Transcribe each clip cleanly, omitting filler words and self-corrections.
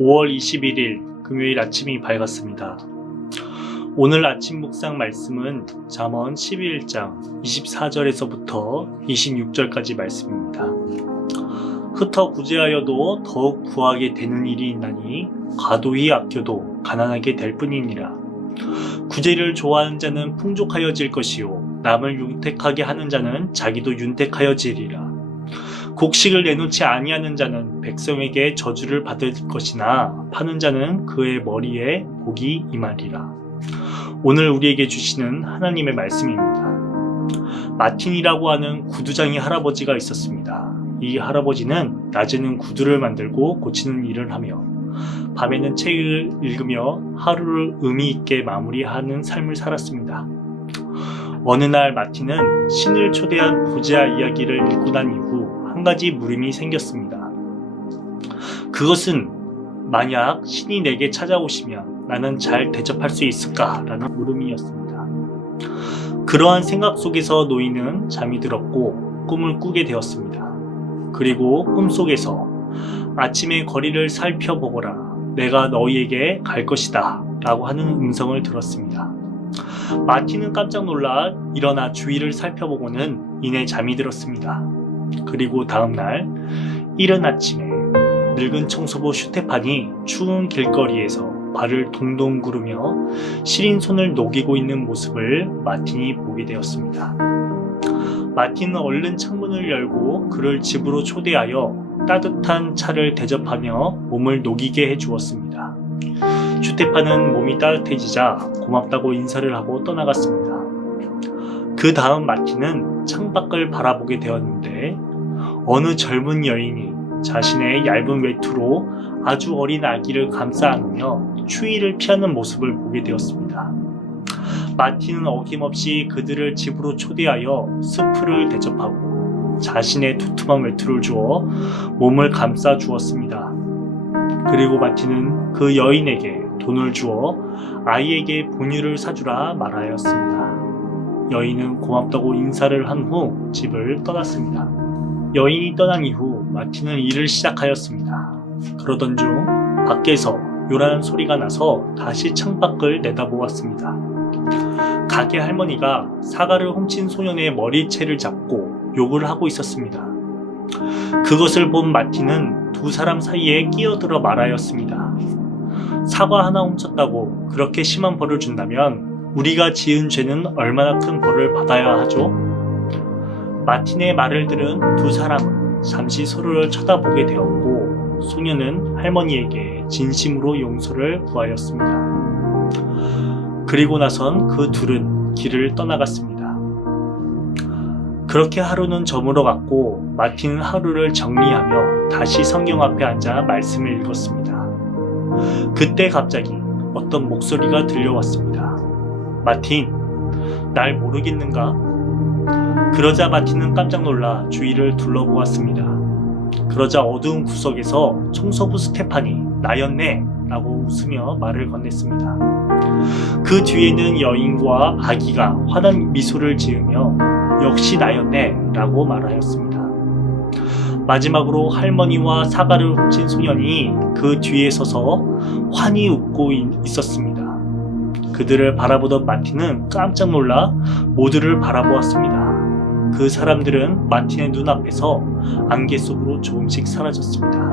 5월 21일 금요일 아침이 밝았습니다. 오늘 아침 묵상 말씀은 잠언 12장 24절에서부터 26절까지 말씀입니다. 흩어 구제하여도 더욱 구하게 되는 일이 있나니 과도히 아껴도 가난하게 될 뿐이니라. 구제를 좋아하는 자는 풍족하여질 것이요 남을 윤택하게 하는 자는 자기도 윤택하여지리라. 곡식을 내놓지 아니하는 자는 백성에게 저주를 받을 것이나 파는 자는 그의 머리에 복이 임하리라. 오늘 우리에게 주시는 하나님의 말씀입니다. 마틴이라고 하는 구두장이 할아버지가 있었습니다. 이 할아버지는 낮에는 구두를 만들고 고치는 일을 하며 밤에는 책을 읽으며 하루를 의미 있게 마무리하는 삶을 살았습니다. 어느 날 마틴은 신을 초대한 부자 이야기를 읽고 난 이후 한 가지 물음이 생겼습니다. 그것은 만약 신이 내게 찾아오시면 나는 잘 대접할 수 있을까라는 물음이었습니다. 그러한 생각 속에서 노인은 잠이 들었고 꿈을 꾸게 되었습니다. 그리고 꿈속에서 아침에 거리를 살펴보거라. 내가 너희에게 갈 것이다 라고 하는 음성을 들었습니다. 마틴은 깜짝 놀라 일어나 주위를 살펴보고는 이내 잠이 들었습니다. 그리고 다음날 이른 아침에 늙은 청소부 슈테판이 추운 길거리에서 발을 동동 구르며 시린 손을 녹이고 있는 모습을 마틴이 보게 되었습니다. 마틴은 얼른 창문을 열고 그를 집으로 초대하여 따뜻한 차를 대접하며 몸을 녹이게 해주었습니다. 슈테판은 몸이 따뜻해지자 고맙다고 인사를 하고 떠나갔습니다. 그 다음 마틴은 창밖을 바라보게 되었는데 어느 젊은 여인이 자신의 얇은 외투로 아주 어린 아기를 감싸 안으며 추위를 피하는 모습을 보게 되었습니다. 마틴은 어김없이 그들을 집으로 초대하여 수프를 대접하고 자신의 두툼한 외투를 주어 몸을 감싸 주었습니다. 그리고 마틴은 그 여인에게 돈을 주어 아이에게 본유를 사주라 말하였습니다. 여인은 고맙다고 인사를 한 후 집을 떠났습니다. 여인이 떠난 이후 마틴은 일을 시작하였습니다. 그러던 중 밖에서 요란한 소리가 나서 다시 창밖을 내다보았습니다. 가게 할머니가 사과를 훔친 소년의 머리채를 잡고 욕을 하고 있었습니다. 그것을 본 마틴은 두 사람 사이에 끼어들어 말하였습니다. 사과 하나 훔쳤다고 그렇게 심한 벌을 준다면 우리가 지은 죄는 얼마나 큰 벌을 받아야 하죠? 마틴의 말을 들은 두 사람은 잠시 서로를 쳐다보게 되었고 소년은 할머니에게 진심으로 용서를 구하였습니다. 그리고 나선 그 둘은 길을 떠나갔습니다. 그렇게 하루는 저물어갔고 마틴은 하루를 정리하며 다시 성경 앞에 앉아 말씀을 읽었습니다. 그때 갑자기 어떤 목소리가 들려왔습니다. 마틴, 날 모르겠는가? 그러자 마틴은 깜짝 놀라 주위를 둘러보았습니다. 그러자 어두운 구석에서 청소부 스테판이 나였네 라고 웃으며 말을 건넸습니다. 그 뒤에는 여인과 아기가 환한 미소를 지으며 역시 나였네 라고 말하였습니다. 마지막으로 할머니와 사과를 훔친 소년이 그 뒤에 서서 환히 웃고 있었습니다. 그들을 바라보던 마틴은 깜짝 놀라 모두를 바라보았습니다. 그 사람들은 마틴의 눈앞에서 안개 속으로 조금씩 사라졌습니다.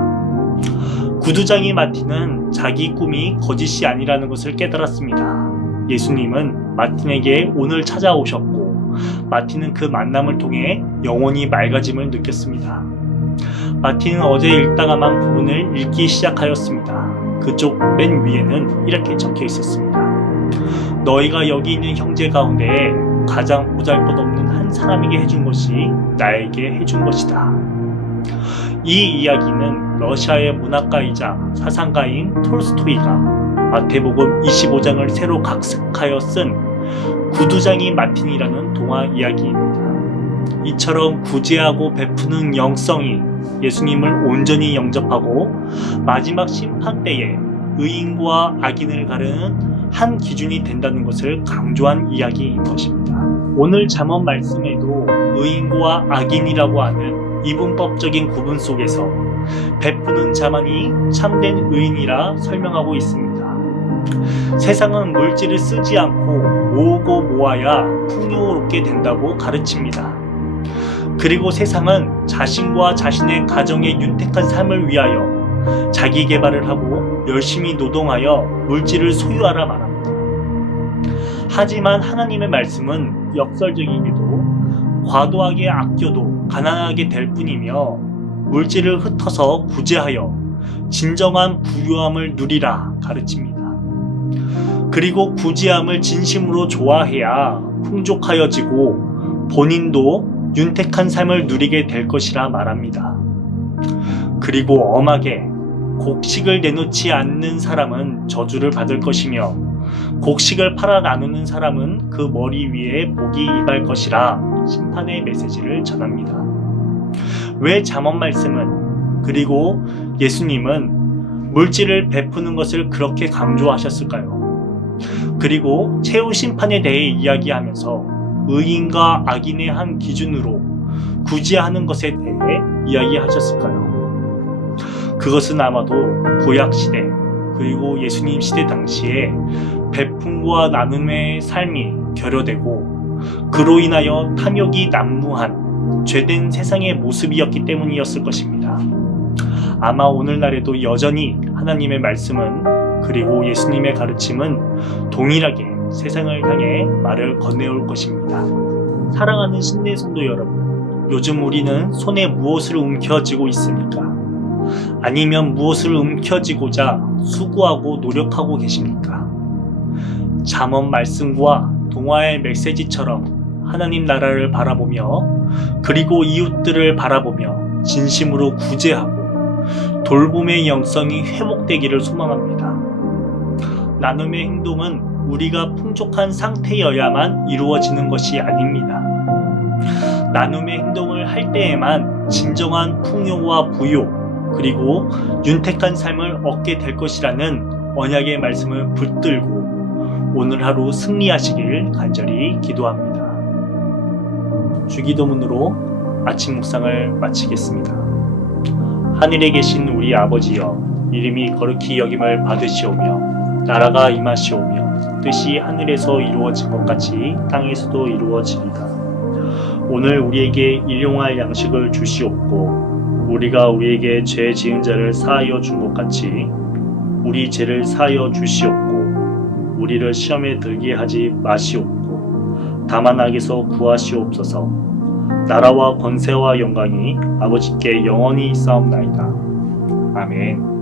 구두장이 마틴은 자기 꿈이 거짓이 아니라는 것을 깨달았습니다. 예수님은 마틴에게 오늘 찾아오셨고 마틴은 그 만남을 통해 영혼이 맑아짐을 느꼈습니다. 마틴은 어제 읽다감한 부분을 읽기 시작하였습니다. 그쪽 맨 위에는 이렇게 적혀 있었습니다. 너희가 여기 있는 형제 가운데 가장 보잘것없는 한 사람에게 해준 것이 나에게 해준 것이다. 이 이야기는 러시아의 문학가이자 사상가인 톨스토이가 마태복음 25장을 새로 각색하여 쓴 구두장이 마틴이라는 동화 이야기입니다. 이처럼 구제하고 베푸는 영성이 예수님을 온전히 영접하고 마지막 심판 때에 의인과 악인을 가르는 한 기준이 된다는 것을 강조한 이야기인 것입니다. 오늘 잠언 말씀에도 의인과 악인이라고 하는 이분법적인 구분 속에서 베푸는 자만이 참된 의인이라 설명하고 있습니다. 세상은 물질을 쓰지 않고 모으고 모아야 풍요롭게 된다고 가르칩니다. 그리고 세상은 자신과 자신의 가정의 윤택한 삶을 위하여 자기 개발을 하고 열심히 노동하여 물질을 소유하라 말합니다. 하지만 하나님의 말씀은 역설적이게도 과도하게 아껴도 가난하게 될 뿐이며 물질을 흩어서 구제하여 진정한 부유함을 누리라 가르칩니다. 그리고 구제함을 진심으로 좋아해야 풍족하여지고 본인도 윤택한 삶을 누리게 될 것이라 말합니다. 그리고 엄하게 곡식을 내놓지 않는 사람은 저주를 받을 것이며 곡식을 팔아 나누는 사람은 그 머리 위에 복이 임할 것이라 심판의 메시지를 전합니다. 왜 잠언 말씀은 그리고 예수님은 물질을 베푸는 것을 그렇게 강조하셨을까요? 그리고 최후 심판에 대해 이야기하면서 의인과 악인의 한 기준으로 구제하는 것에 대해 이야기하셨을까요? 그것은 아마도 구약시대 그리고 예수님 시대 당시에 베품과 나눔의 삶이 결여되고 그로 인하여 탐욕이 난무한 죄된 세상의 모습이었기 때문이었을 것입니다. 아마 오늘날에도 여전히 하나님의 말씀은 그리고 예수님의 가르침은 동일하게 세상을 향해 말을 건네올 것입니다. 사랑하는 신내 성도 여러분, 요즘 우리는 손에 무엇을 움켜쥐고 있습니까? 아니면 무엇을 움켜쥐고자 수고하고 노력하고 계십니까? 잠언 말씀과 동화의 메시지처럼 하나님 나라를 바라보며 그리고 이웃들을 바라보며 진심으로 구제하고 돌봄의 영성이 회복되기를 소망합니다. 나눔의 행동은 우리가 풍족한 상태여야만 이루어지는 것이 아닙니다. 나눔의 행동을 할 때에만 진정한 풍요와 부요 그리고 윤택한 삶을 얻게 될 것이라는 언약의 말씀을 붙들고 오늘 하루 승리하시길 간절히 기도합니다. 주기도문으로 아침 묵상을 마치겠습니다. 하늘에 계신 우리 아버지여, 이름이 거룩히 여김을 받으시오며 나라가 임하시오며 뜻이 하늘에서 이루어진 것 같이 땅에서도 이루어지이다. 오늘 우리에게 일용할 양식을 주시옵고 우리가 우리에게 죄 지은 자를 사하여 준 것 같이 우리 죄를 사하여 주시옵고 우리를 시험에 들게 하지 마시옵고 다만 악에서 구하시옵소서. 나라와 권세와 영광이 아버지께 영원히 있사옵나이다. 아멘.